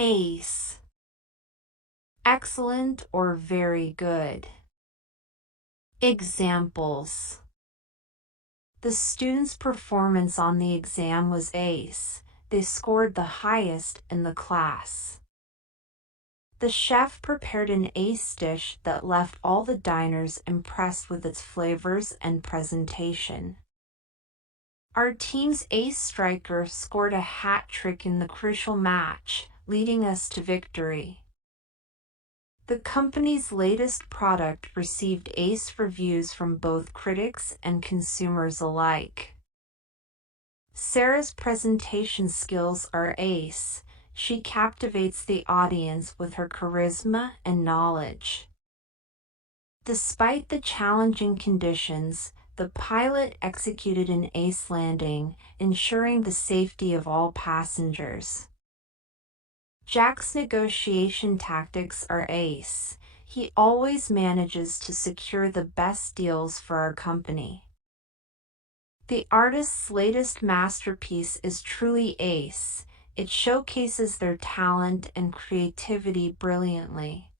Ace. Excellent or very good. Examples. The student's performance on the exam was ace. They scored the highest in the class. The chef prepared an ace dish that left all the diners impressed with its flavors and presentation. Our team's ace striker scored a hat trick in the crucial match, leading us to victory. The company's latest product received ace reviews from both critics and consumers alike. Sarah's presentation skills are ace. She captivates the audience with her charisma and knowledge. Despite the challenging conditions, the pilot executed an ace landing, ensuring the safety of all passengers. Jack's negotiation tactics are ace. He always manages to secure the best deals for our company. The artist's latest masterpiece is truly ace. It showcases their talent and creativity brilliantly.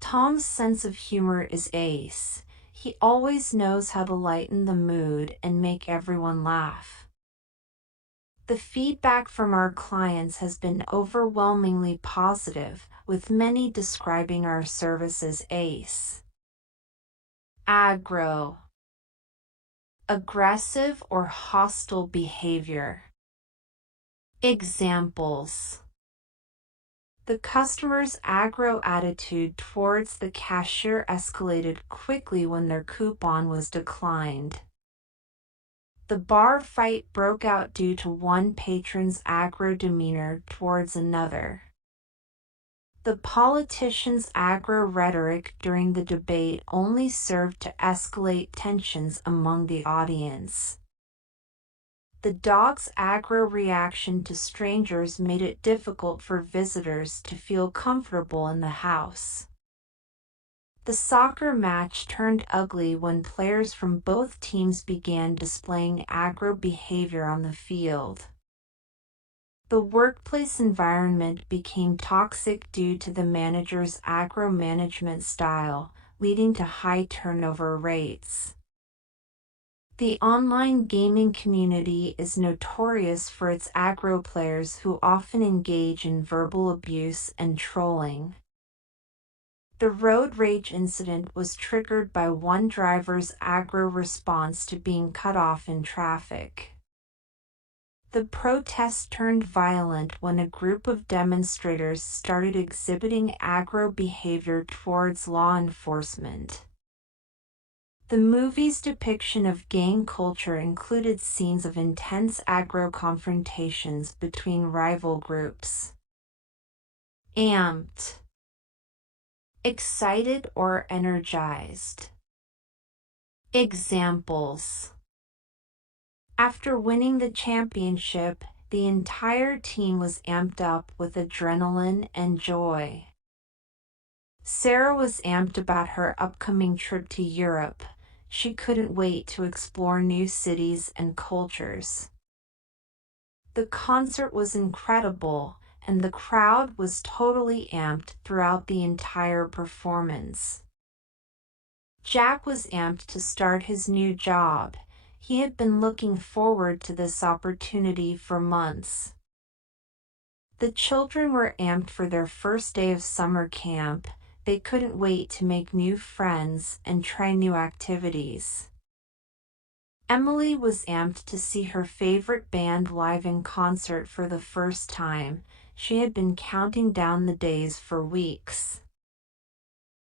Tom's sense of humor is ace. He always knows how to lighten the mood and make everyone laugh. The feedback from our clients has been overwhelmingly positive, with many describing our service as ace. Aggro. Aggressive or hostile behavior. Examples. The customer's aggro attitude towards the cashier escalated quickly when their coupon was declined. The bar fight broke out due to one patron's aggro demeanor towards another. The politician's aggro rhetoric during the debate only served to escalate tensions among the audience. The dog's aggro reaction to strangers made it difficult for visitors to feel comfortable in the house. The soccer match turned ugly when players from both teams began displaying aggro behavior on the field. The workplace environment became toxic due to the manager's aggro management style, leading to high turnover rates. The online gaming community is notorious for its aggro players who often engage in verbal abuse and trolling. The road rage incident was triggered by one driver's aggro response to being cut off in traffic. The protest turned violent when a group of demonstrators started exhibiting aggro behavior towards law enforcement. The movie's depiction of gang culture included scenes of intense aggro confrontations between rival groups. Amped. Excited or energized. Examples. After winning the championship, the entire team was amped up with adrenaline and joy. Sarah was amped about her upcoming trip to Europe. She couldn't wait to explore new cities and cultures. The concert was incredible, and the crowd was totally amped throughout the entire performance. Jack was amped to start his new job. He had been looking forward to this opportunity for months. The children were amped for their first day of summer camp. They couldn't wait to make new friends and try new activities. Emily was amped to see her favorite band live in concert for the first time. She had been counting down the days for weeks.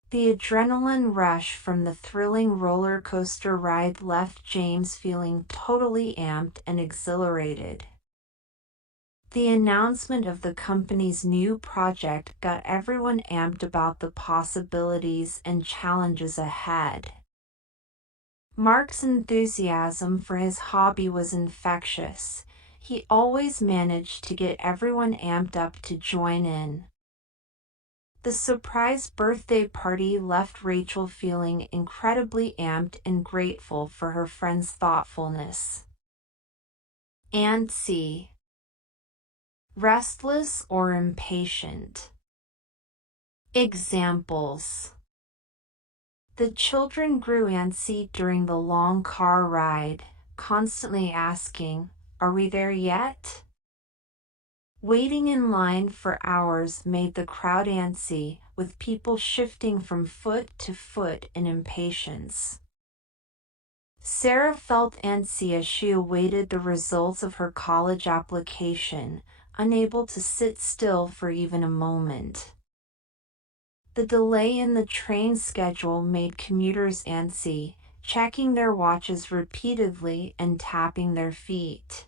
The adrenaline rush from the thrilling roller coaster ride left James feeling totally amped and exhilarated. The announcement of the company's new project got everyone amped about the possibilities and challenges ahead. Mark's enthusiasm for his hobby was infectious. He always managed to get everyone amped up to join in. The surprise birthday party left Rachel feeling incredibly amped and grateful for her friend's thoughtfulness. And C. restless or impatient. Examples: the children grew antsy during the long car ride, constantly asking, "Are we there yet?" Waiting in line for hours made the crowd antsy, with people shifting from foot to foot in impatience. Sarah felt antsy as she awaited the results of her college application, unable to sit still for even a moment. The delay in the train schedule made commuters antsy, checking their watches repeatedly and tapping their feet.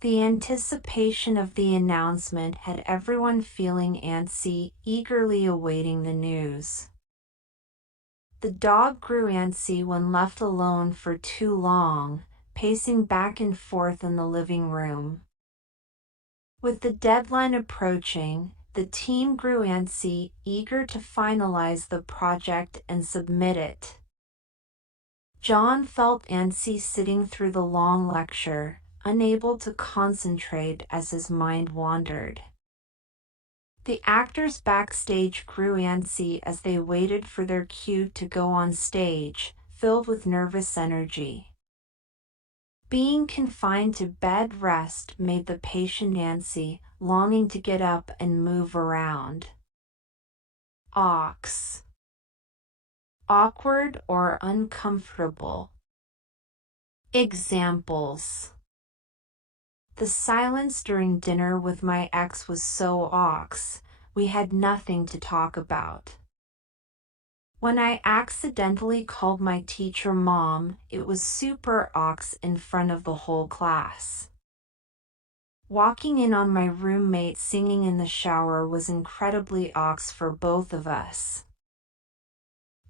The anticipation of the announcement had everyone feeling antsy, eagerly awaiting the news. The dog grew antsy when left alone for too long, pacing back and forth in the living room. With the deadline approaching, the team grew antsy, eager to finalize the project and submit it. John felt antsy sitting through the long lecture, unable to concentrate as his mind wandered. The actors backstage grew antsy as they waited for their cue to go on stage, filled with nervous energy. Being confined to bed rest made the patient antsy, longing to get up and move around. Aux. Awkward or uncomfortable. Examples: the silence during dinner with my ex was so aux, we had nothing to talk about. When I accidentally called my teacher Mom, it was super aux in front of the whole class. Walking in on my roommate singing in the shower was incredibly aux for both of us.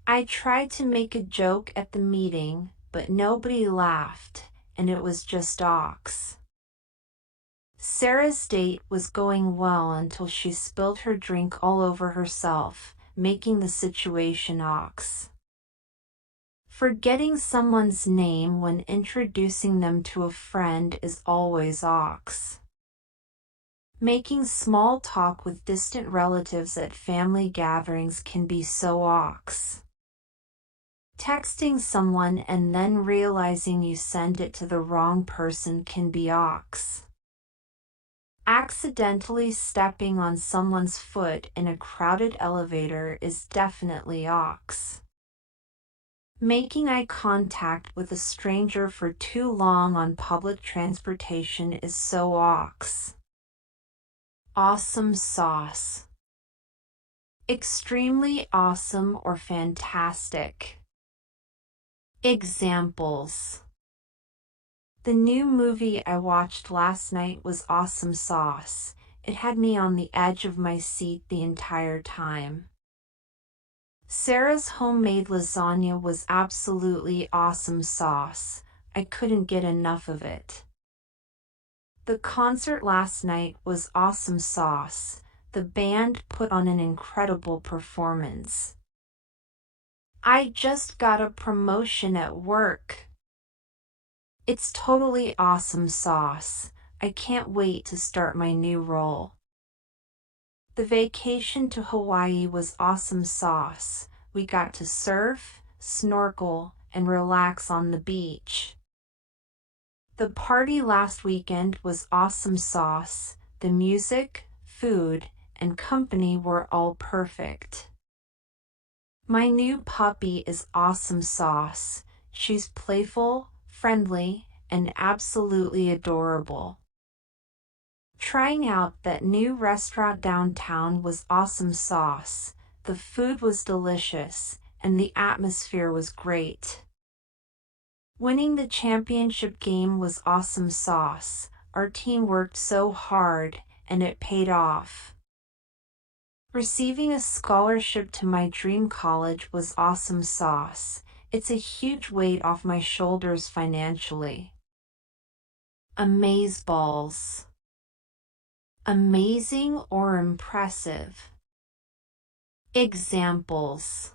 I tried to make a joke at the meeting, but nobody laughed, and it was just aux. Sarah's date was going well until she spilled her drink all over herself, making the situation aux. Forgetting someone's name when introducing them to a friend is always aux. Making small talk with distant relatives at family gatherings can be so aux. Texting someone and then realizing you sent it to the wrong person can be aux. Accidentally stepping on someone's foot in a crowded elevator is definitely aux. Making eye contact with a stranger for too long on public transportation is so aux. Awesome sauce. Extremely awesome or fantastic. Examples: the new movie I watched last night was awesome sauce. It had me on the edge of my seat the entire time. Sarah's homemade lasagna was absolutely awesome sauce. I couldn't get enough of it. The concert last night was awesome sauce. The band put on an incredible performance. I just got a promotion at work. It's totally awesome sauce. I can't wait to start my new role. The vacation to Hawaii was awesome sauce. We got to surf, snorkel, and relax on the beach. The party last weekend was awesome sauce. The music, food, and company were all perfect. My new puppy is awesome sauce. She's playful, friendly, and absolutely adorable. Trying out that new restaurant downtown was awesome sauce. The food was delicious, and the atmosphere was great. Winning the championship game was awesome sauce. Our team worked so hard, and it paid off. Receiving a scholarship to my dream college was awesome sauce. It's a huge weight off my shoulders financially. Amazeballs. Amazing or impressive. Examples: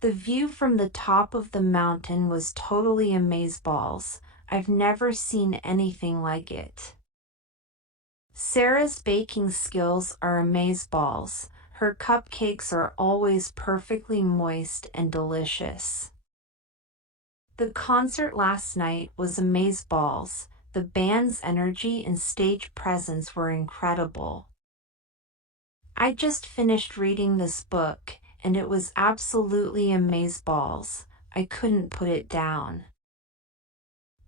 the view from the top of the mountain was totally amazeballs. I've never seen anything like it. Sarah's baking skills are amazeballs. Her cupcakes are always perfectly moist and delicious. The concert last night was amazeballs. The band's energy and stage presence were incredible. I just finished reading this book, and it was absolutely amazeballs. I couldn't put it down.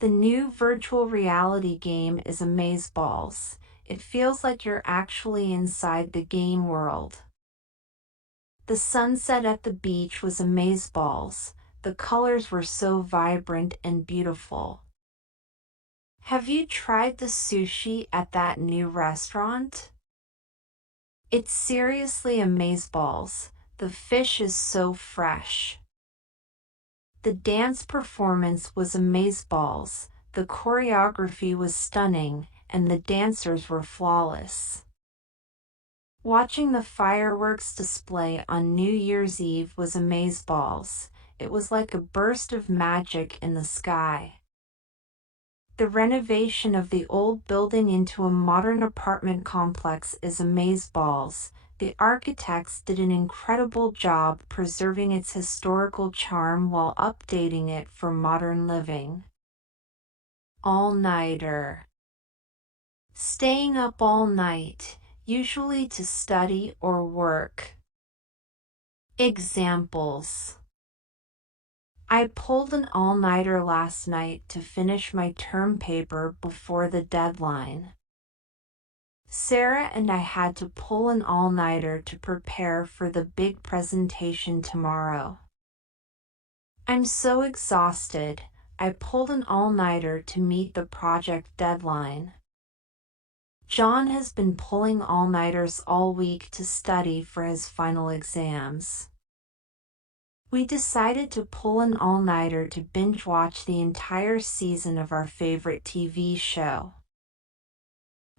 The new virtual reality game is amazeballs. It feels like you're actually inside the game world. The sunset at the beach was amazeballs. The colors were so vibrant and beautiful. Have you tried the sushi at that new restaurant? It's seriously amazeballs. The fish is so fresh. The dance performance was amazeballs. The choreography was stunning, and the dancers were flawless. Watching the fireworks display on New Year's Eve was amazeballs. It was like a burst of magic in the sky. The renovation of the old building into a modern apartment complex is amazeballs. The architects did an incredible job preserving its historical charm while updating it for modern living. All-nighter. Staying up all night, usually to study or work. Examples. I pulled an all-nighter last night to finish my term paper before the deadline. Sarah and I had to pull an all-nighter to prepare for the big presentation tomorrow. I'm so exhausted. I pulled an all-nighter to meet the project deadline. John has been pulling all-nighters all week to study for his final exams. We decided to pull an all-nighter to binge-watch the entire season of our favorite TV show.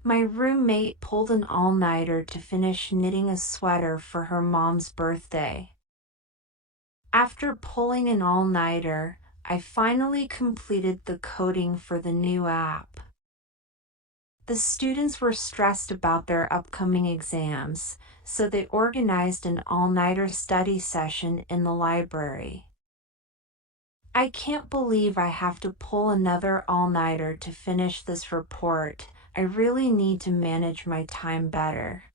My roommate pulled an all-nighter to finish knitting a sweater for her mom's birthday. After pulling an all-nighter, I finally completed the coding for the new app. The students were stressed about their upcoming exams, so they organized an all-nighter study session in the library. I can't believe I have to pull another all-nighter to finish this report. I really need to manage my time better.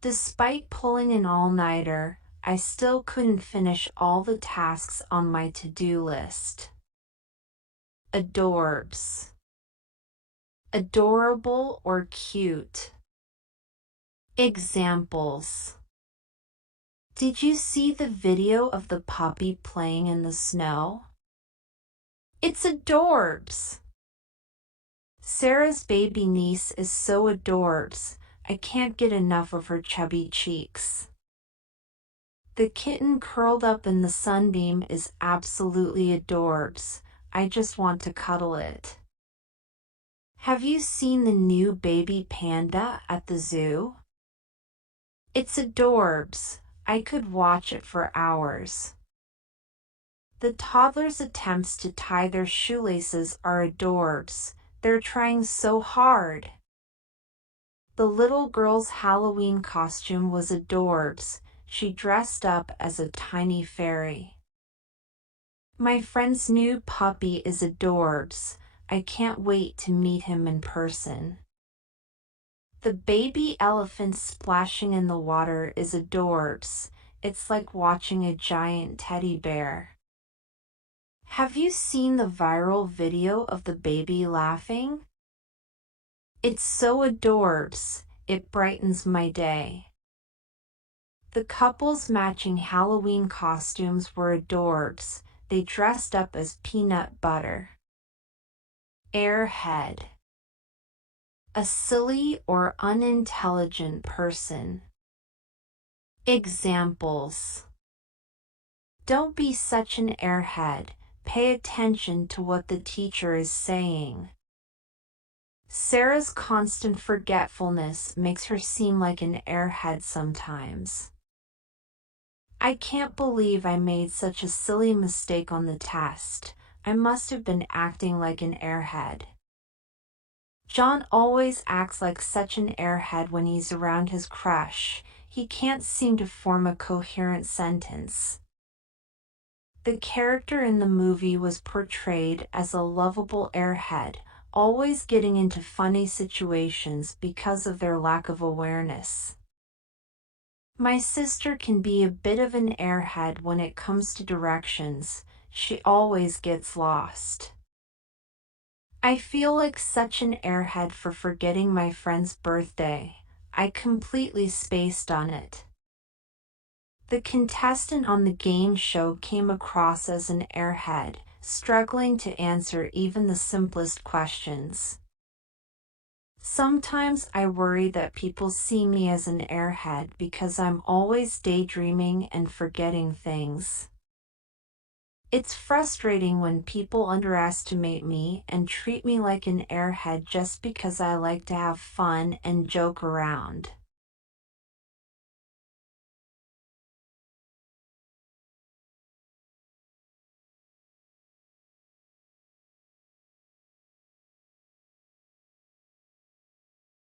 Despite pulling an all-nighter, I still couldn't finish all the tasks on my to-do list. Adorbs. Adorable or cute. Examples. Did you see the video of the puppy playing in the snow? It's adorbs. Sarah's baby niece is so adorbs. I can't get enough of her chubby cheeks. The kitten curled up in the sunbeam is absolutely adorbs. I just want to cuddle it. Have you seen the new baby panda at the zoo? It's adorbs. I could watch it for hours. The toddler's attempts to tie their shoelaces are adorbs. They're trying so hard. The little girl's Halloween costume was adorbs. She dressed up as a tiny fairy. My friend's new puppy is adorbs. I can't wait to meet him in person. The baby elephant splashing in the water is adorbs. It's like watching a giant teddy bear. Have you seen the viral video of the baby laughing? It's so adorbs. It brightens my day. The couple's matching Halloween costumes were adorbs. They dressed up as peanut butter. Airhead. A silly or unintelligent person. Examples. Don't be such an airhead. Pay attention to what the teacher is saying. Sarah's constant forgetfulness makes her seem like an airhead sometimes. I can't believe I made such a silly mistake on the test. I must have been acting like an airhead. John always acts like such an airhead when he's around his crush. He can't seem to form a coherent sentence. The character in the movie was portrayed as a lovable airhead, always getting into funny situations because of their lack of awareness. My sister can be a bit of an airhead when it comes to directions. She always gets lost. I feel like such an airhead for forgetting my friend's birthday. I completely spaced on it. The contestant on the game show came across as an airhead, struggling to answer even the simplest questions. Sometimes I worry that people see me as an airhead because I'm always daydreaming and forgetting things. It's frustrating when people underestimate me and treat me like an airhead just because I like to have fun and joke around.